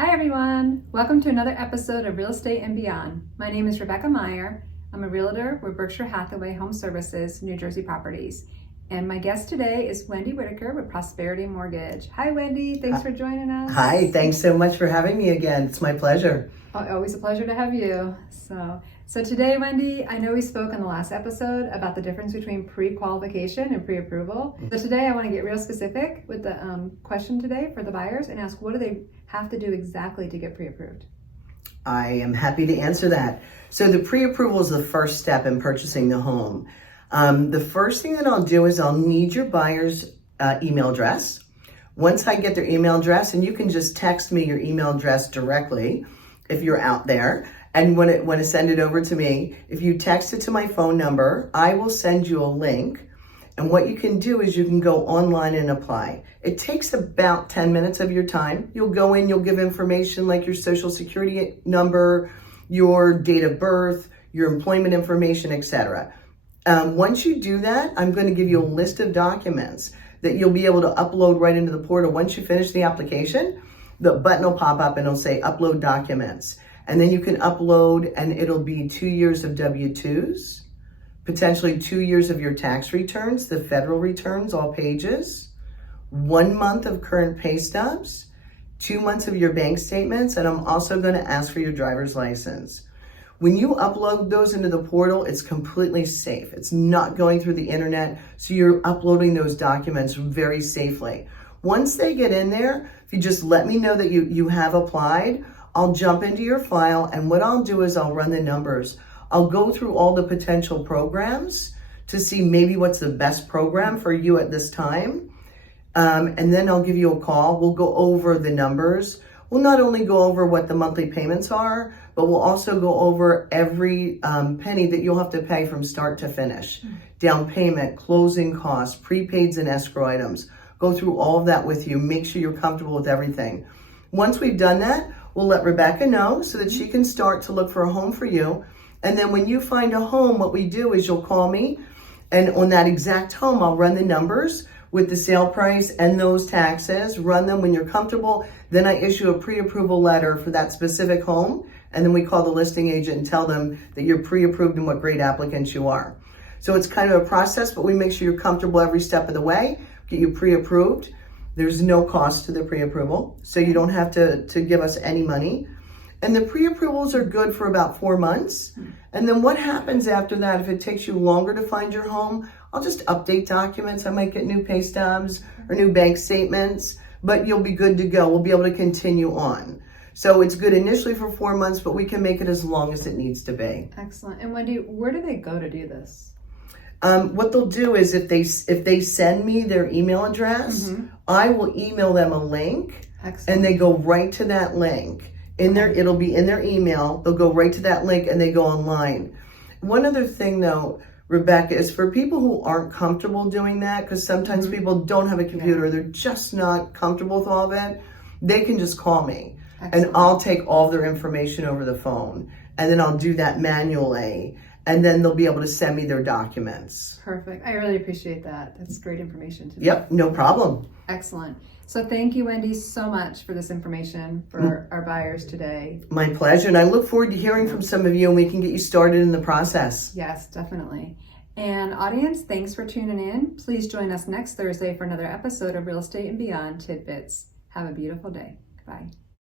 Hi everyone! Welcome to another episode of Real Estate and Beyond. My name is Rebecca Meyer. I'm a realtor with Berkshire Hathaway Home Services, New Jersey Properties. And my guest today is Wendy Whitaker with Prosperity Mortgage. Hi Wendy, thanks for joining us. Hi, thanks so much for having me again. It's my pleasure. Always a pleasure to have you. So today, Wendy, I know we spoke in the last episode about the difference between pre-qualification and pre-approval. So today I want to get real specific with the question today for the buyers and ask, what do they have to do exactly to get pre-approved? I am happy to answer that. So the pre-approval is the first step in purchasing the home. The first thing that I'll do is I'll need your buyer's email address. Once I get their email address, and you can just text me your email address directly if you're out there, and when it send it over to me, if you text it to my phone number, I will send you a link. And what you can do is you can go online and apply. It takes about 10 minutes of your time. You'll go in, you'll give information like your social security number, your date of birth, your employment information, etc. Once you do that, I'm going to give you a list of documents that you'll be able to upload right into the portal. Once you finish the application, the button will pop up and it'll say upload documents. And then you can upload, and it'll be 2 years of W-2s, potentially 2 years of your tax returns, the federal returns, all pages, 1 month of current pay stubs, 2 months of your bank statements, and I'm also going to ask for your driver's license. When you upload those into the portal, it's completely safe. It's not going through the internet, so you're uploading those documents very safely. Once they get in there, if you just let me know that you have applied, I'll jump into your file, and what I'll do is I'll run the numbers. I'll go through all the potential programs to see maybe what's the best program for you at this time. And then I'll give you a call. We'll go over the numbers. We'll not only go over what the monthly payments are, but we'll also go over every penny that you'll have to pay from start to finish. Down payment, closing costs, prepaids and escrow items. Go through all of that with you. Make sure you're comfortable with everything. Once we've done that, we'll let Rebecca know so that she can start to look for a home for you. And then when you find a home, what we do is you'll call me, and on that exact home, I'll run the numbers with the sale price and those taxes, run them when you're comfortable. Then I issue a pre-approval letter for that specific home. And then we call the listing agent and tell them that you're pre-approved and what great applicants you are. So it's kind of a process, but we make sure you're comfortable every step of the way, get you pre-approved. There's no cost to the pre-approval, so you don't have to give us any money. And the pre-approvals are good for about 4 months. And then what happens after that, if it takes you longer to find your home, I'll just update documents. I might get new pay stubs or new bank statements, but you'll be good to go. We'll be able to continue on. So it's good initially for 4 months, but we can make it as long as it needs to be. Excellent. And Wendy, where do they go to do this? What they'll do is if they send me their email address, I will email them a link. Excellent. And they go right to that link. It'll be in their email. They'll go right to that link and they go online. One other thing though, Rebecca, is for people who aren't comfortable doing that, because sometimes people don't have a computer, they're just not comfortable with all of it, they can just call me. Excellent. And I'll take all their information over the phone, and then I'll do that manually. And then they'll be able to send me their documents. Perfect. I really appreciate that. That's great information to know. Yep, no problem. Excellent. So thank you, Wendy, so much for this information for our buyers today. My pleasure. And I look forward to hearing from some of you, and we can get you started in the process. Yes, definitely. And audience, thanks for tuning in. Please join us next Thursday for another episode of Real Estate and Beyond Tidbits. Have a beautiful day. Bye.